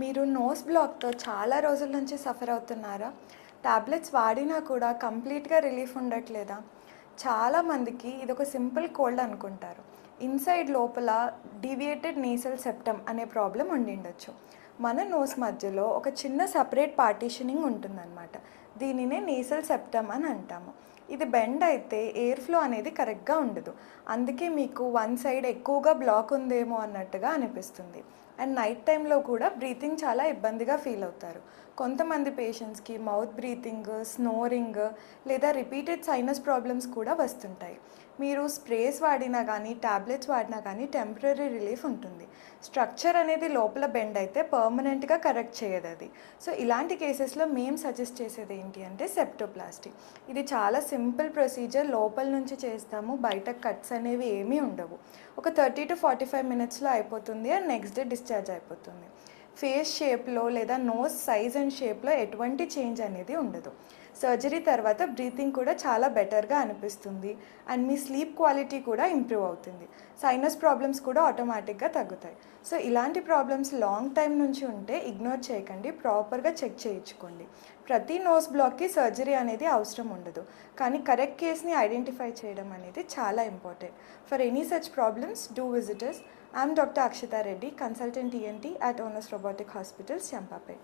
మీరు నోస్ బ్లాక్తో చాలా రోజుల నుంచి సఫర్ అవుతున్నారా? టాబ్లెట్స్ వాడినా కూడా కంప్లీట్గా రిలీఫ్ ఉండట్లేదా? చాలామందికి ఇదొక సింపుల్ కోల్డ్ అనుకుంటారు. ఇన్సైడ్ లోపల డీవియేటెడ్ నేసల్ సెప్టమ్ అనే ప్రాబ్లం ఉండిండొచ్చు. మన నోస్ మధ్యలో ఒక చిన్న సపరేట్ పార్టీషనింగ్ ఉంటుందన్నమాట. దీనినే నేసల్ సెప్టమ్ అని అంటాము. ఇది బెండ్ అయితే ఎయిర్ ఫ్లో అనేది కరెక్ట్గా ఉండదు. అందుకే మీకు వన్ సైడ్ ఎక్కువగా బ్లాక్ ఉందేమో అన్నట్టుగా అనిపిస్తుంది. అండ్ నైట్ టైంలో కూడా బ్రీతింగ్ చాలా ఇబ్బందిగా ఫీల్ అవుతారు. కొంతమంది పేషెంట్స్కి మౌత్ బ్రీతింగ్, స్నోరింగ్ లేదా రిపీటెడ్ సైనస్ ప్రాబ్లమ్స్ కూడా వస్తుంటాయి. మీరు స్ప్రేస్ వాడినా కానీ టాబ్లెట్స్ వాడినా కానీ టెంపరీ రిలీఫ్ ఉంటుంది. స్ట్రక్చర్ అనేది లోపల బెండ్ అయితే పర్మనెంట్గా కరెక్ట్ చేయదు అది. సో ఇలాంటి కేసెస్లో మేము సజెస్ట్ చేసేది ఏంటి అంటే సెప్టోప్లాస్టీ. ఇది చాలా సింపుల్ ప్రొసీజర్, లోపల నుంచి చేస్తాము, బయట కట్స్ అనేవి ఏమీ ఉండవు. ఒక 30 to 45 మినిట్స్లో అయిపోతుంది అండ్ నెక్స్ట్ డే డిశ్చార్జ్ అయిపోతుంది. ఫేస్ షేప్లో లేదా నోస్ సైజ్ అండ్ షేప్లో ఎటువంటి చేంజ్ అనేది ఉండదు. సర్జరీ తర్వాత బ్రీతింగ్ కూడా చాలా బెటర్గా అనిపిస్తుంది అండ్ మీ స్లీప్ క్వాలిటీ కూడా ఇంప్రూవ్ అవుతుంది. సైనస్ ప్రాబ్లమ్స్ కూడా ఆటోమేటిక్గా తగ్గుతాయి. సో ఇలాంటి ప్రాబ్లమ్స్ లాంగ్ టైం నుంచి ఉంటే ఇగ్నోర్ చేయకండి, ప్రాపర్గా చెక్ చేయించుకోండి. ప్రతి నోస్ బ్లాక్కి సర్జరీ అనేది అవసరం ఉండదు, కానీ కరెక్ట్ కేస్ని ఐడెంటిఫై చేయడం అనేది చాలా important. For any such problems do visit us. I'm Dr. Akshita Reddy, consultant ENT at Onus Robotic Hospitals, Champapet.